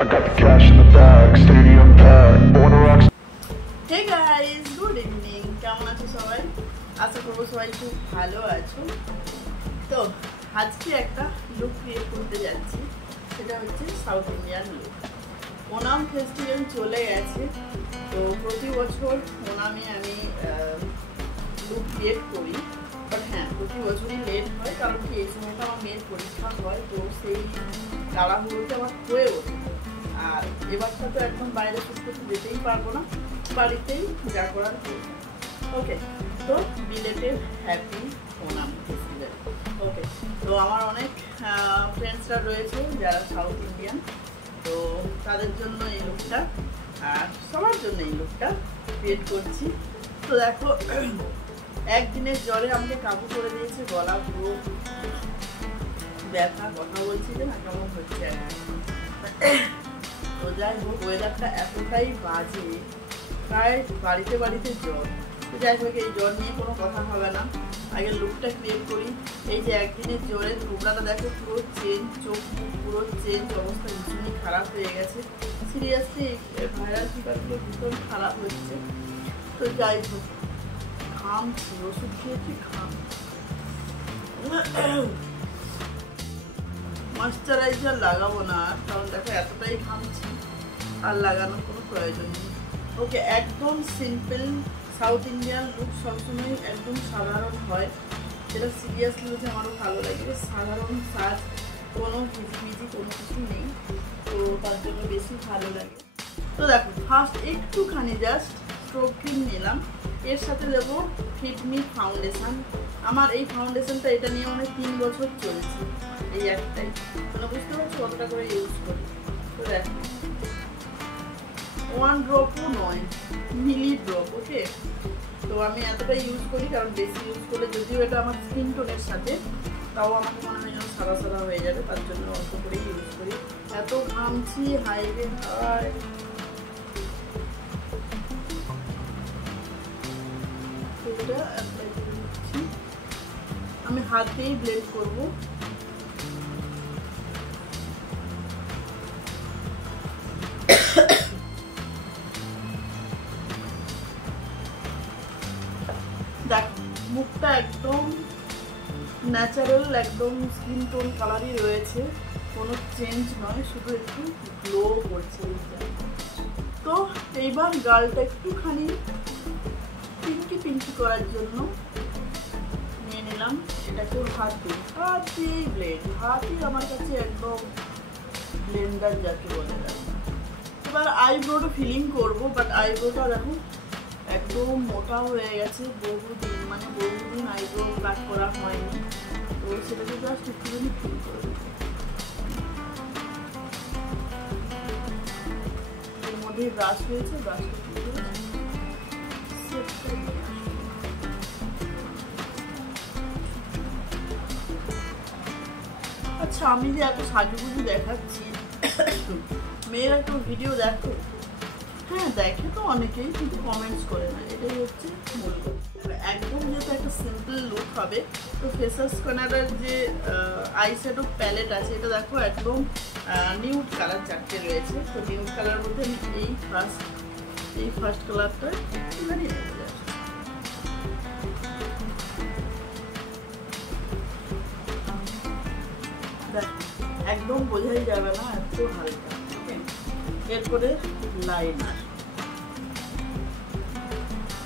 I got the cash in the bag, stadium packed, born to rock. Hey guys, good evening. কেমন আছো সবাই? আশা করব সবাই খুব ভালো আছো। তো আজকে একটা লুক ক্রিয়েট করতে যাচ্ছি, সেটা হচ্ছে south Indian look. Onam festival চলে গেছে, তো প্রতি বছর ওনামে আমি লুক ক্রিয়েট করি, বাট হ্যাঁ প্রতি বছরই লেট হয়, কারণ কি এই সময়টা আমার মেয়ের পরীক্ষা হয়, তো সেই তাড়াহুড়োতে আমার হয়ে ওঠে। আর এবারটা তো একদম বাইরে সুস্থ যেতেই পারবো না, বাড়িতেই যা করার করব। ওকে, তো বিলেটেড হ্যাপি ওনাম ফেস্টিভ্যাল। ওকে, তো আমার অনেক ফ্রেন্ডসরা রয়েছে যারা সাউথ ইন্ডিয়ান, তো তাদের জন্য এই লুকটা আর সবার জন্য এই লুকটা ক্রিয়েট করছি। তো দেখো, একদিনের জ্বরে আমাকে কাবু করে দিয়েছে, গলা পুরো ব্যথা, কথা বলছি যে না কেমন হচ্ছে। তো যাই হোক, ওয়েদারটা এতটাই বাজে, প্রায় বাড়িতে বাড়িতে জ্বর। তো যাই হোক, এই জ্বর নিয়ে কোনো কথা হবে না, আগে লুকটা ক্রিয়েট করি। এই যে একদিনের জ্বরে টুকরাটা দেখো পুরো চেঞ্জ, চোখ পুরো চেঞ্জ, অবস্থা ভীষণই খারাপ হয়ে গেছে। সিরিয়াসলি ভাইরাল ফিভারগুলো ভীষণ খারাপ হচ্ছে। তো যাই হোক, ঘামছি, ওষুধ খেয়েছি, ঘাম। ময়েশ্চারাইজার লাগাবো না, কারণ দেখো এতটাই ঘামছি, আর লাগানোর কোনো প্রয়োজন নেই। ওকে, একদম সিম্পল সাউথ ইন্ডিয়ান লুক সবসময় একদম সাধারণ হয়, যেটা সিরিয়াসলি হচ্ছে আমারও ভালো লাগে। সাধারণ সাজ, কোনো ভিজি কোনো কিছু নেই, তো তার জন্য বেশি ভালো লাগে। তো দেখো, ফার্স্ট একটুখানি জাস্ট স্ট্রোক ক্রিম নিলাম, এর সাথে দেবো ফিটমি ফাউন্ডেশন। আমার এই ফাউন্ডেশনটা এটা নিয়ে মানে 3 বছর চলছে, এই একটাই, মানে বুঝতে পারছো কতটা করে ইউজ করি। তো দেখো, 1 ড্রপও নয়, মিলি ড্রপ। ওকে, তো আমি এতটা ইউজ করি, কারণ বেশি ইউজ করলে যদিও এটা আমার স্কিন টোনের সাথে, তাও আমাকে মনে হয় যেন সাদা সাদা হয়ে যাবে, তার জন্য অল্প করেই ইউজ করি। এত ঘামছি, হাইওয়ে হাওয়ায়। এটা অ্যাপ্লাই করে দিচ্ছি, আমি হাতেই ব্লেন্ড করবো। দেখো, মুখটা একদম ন্যাচারাল, একদম স্কিন টোন কালারই রয়েছে, কোনো চেঞ্জ নয়, শুধু একটু গ্লো করছে। তো এইবার গালটা একটুখানি পিঙ্কি পিঙ্কি করার জন্য নিয়ে নিলাম এটাকেও হাতে ব্লেন্ড, হাতে আমার কাছে একদম ব্লেন্ডার যাকে বলে যায়। এবার আইব্রোটা ফিলিং করবো, বাট আইব্রোটা দেখো একদম মোটা হয়ে গেছে, বহুদিন আইব্রো কাট করা হয়নি, তো সেটাকে জাস্ট একটুখানি ফিল করে দেবো। এর মধ্যে ব্রাশ হয়েছে, ব্রাশটা আচ্ছা, আমি যে এত সাজুগুজু দেখাচ্ছি, মেয়েরা একটু ভিডিও দেখো? হ্যাঁ দেখে তো অনেকেই, কিন্তু কমেন্টস করে না, এটাই হচ্ছে মূল কথা। একদম যেহেতু একটা সিম্পল লুক হবে, তো ফেসাস কর্নারের যে আই শ্যাডো প্যালেট আছে, এটা দেখো একদম নিউড কালার 4টে রয়েছে। তো নিউড কালার মধ্যে আমি এই ফার্স্ট কালারটা একটুখানি নেবো, দেখো একদম বোঝাই যাবে না, এত হালকা। এরপরে লাইনার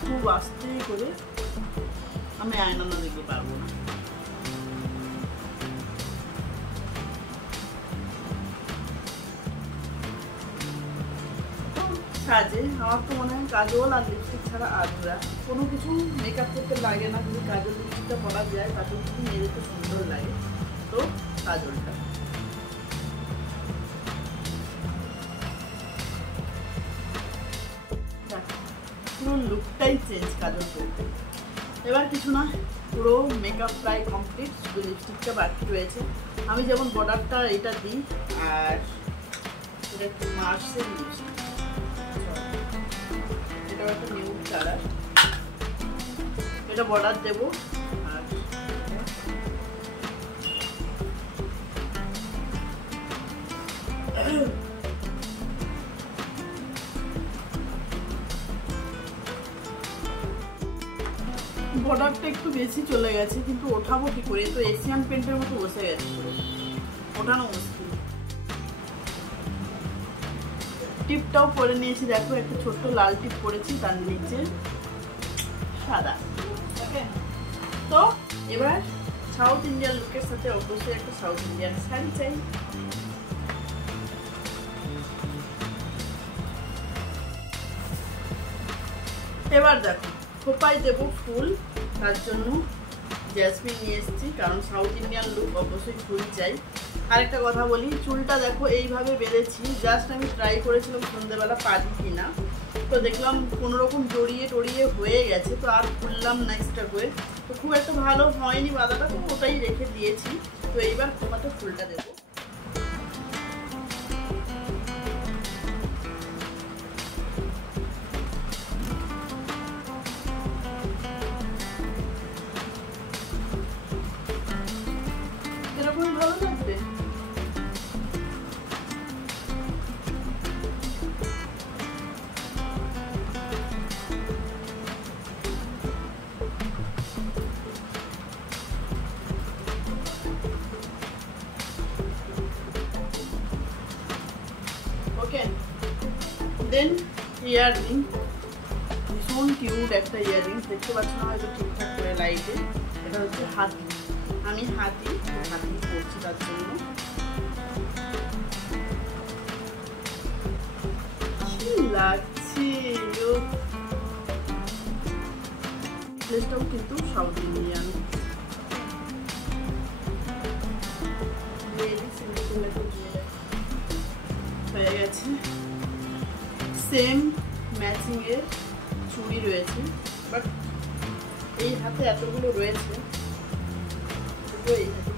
খুব আস্তে করে, আমি আয়নানো দিতে পারবো না। কাজে আমার তো মনে হয় কাজল আর লিপস্টিক ছাড়া আধরা, কোনো কিছু মেকআপ করতে লাগে না, যদি কাজল লিপস্টিকটা করা যায় তাতেও কিন্তু মেয়েদেরকে সুন্দর লাগে। তো কাজলটা পুরো লুকটাই চেঞ্জ কাজল করতে। এবার কিছু না, পুরো মেকআপ প্রায় কমপ্লিট, শুধু লিপস্টিকটা বাকি রয়েছে। আমি যেমন বর্ডারটা এটা দিই, আর এটা একটু মার্সের লিপস্টিক, এটাও একটা নিউড কালার, এটা বর্ডার দেবো। আর প্রোডাক্টটা একটু বেশি চলে গেছে, কিন্তু ওঠাবো কি করে? তো এশিয়ান পেন্টের মতো বসে গেছে, ওঠানো মুশকিল। টিপটাও পরে নিয়েছি, দেখো একটা ছোট্ট লাল টিপ পরেছি, তার নিচে সাদা। ওকে, তো এবার সাউথ ইন্ডিয়ান লুকের সাথে অবশ্যই একটা সাউথ ইন্ডিয়ান শাড়ি চাই। এবার দেখো খোপায় দেবো ফুল, তার জন্য জেসমিন নিয়ে এসেছি, কারণ সাউথ ইন্ডিয়ান লুক অবশ্যই ফুল চাই। আরেকটা কথা বলি, চুলটা দেখো এইভাবে বেঁধেছি, জাস্ট আমি ট্রাই করেছিলাম সন্ধ্যেবেলা পারি কি না, তো দেখলাম কোনোরকম জড়িয়ে টড়িয়ে হয়ে গেছে, তো আর খুললাম না এক্সট্রা করে, তো খুব একটা ভালো হয়নি বাঁধাটা, তো ওটাই রেখে দিয়েছি। তো এইবার খোপাতে ফুলটা দেবো। এরকম ভালো লাগবে। ওকে, দেন ইয়াররিং, ভীষণ কিউট একটা ইয়াররিং, দেখতে পাচ্ছ না হয়তো ঠিকঠাক করে লাইটে। এটা হচ্ছে হাতি, আমি হাতি করছি তার জন্য। কি লাগছে, ড্রেসটাও কিন্তু সাউথ ইন্ডিয়ান, হয়ে গেছে। সেম ম্যাচিং এর চুড়ি রয়েছে, বাট এই হাতে এতগুলো রয়েছে, এই হাতে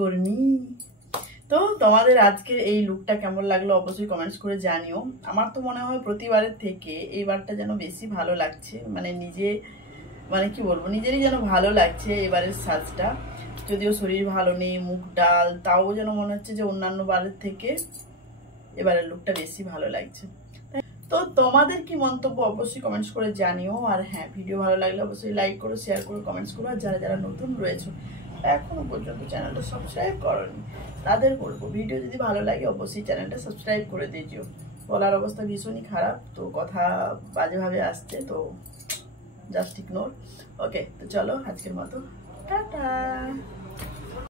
গরমি। তো তোমাদের আজকের এই লুকটা কেমন লাগলো অবশ্যই কমেন্টস করে জানিও। আমার তো মনে হয় প্রতিবারের থেকে এইবারটা যেন বেশি ভালো লাগছে, মানে কি বলবো, নিজেরই যেন ভালো লাগছে এবারের সাজটা। যদিও শরীর ভালো নেই, মুখ ডাল, তাও যেন মনে হচ্ছে যে অন্যান্য বারের থেকে এবারের লুকটা বেশি ভালো লাগছে। তো তোমাদের কি মন্তব্য অবশ্যই কমেন্টস করে জানিও। আর হ্যাঁ, ভিডিও ভালো লাগলে অবশ্যই লাইক করো, শেয়ার করো, কমেন্টস করো। আর যারা যারা নতুন রয়েছে এখনো পর্যন্ত চ্যানেলটা সাবস্ক্রাইব করোনি তাদের বলবো, ভিডিও যদি ভালো লাগে অবশ্যই চ্যানেলটা সাবস্ক্রাইব করে দিও। বলার অবস্থা ভীষণই খারাপ, তো কথা বাজেভাবে আসছে, তো জাস্ট ইগনোর। ওকে, তো চলো আজকের মতো টাটা।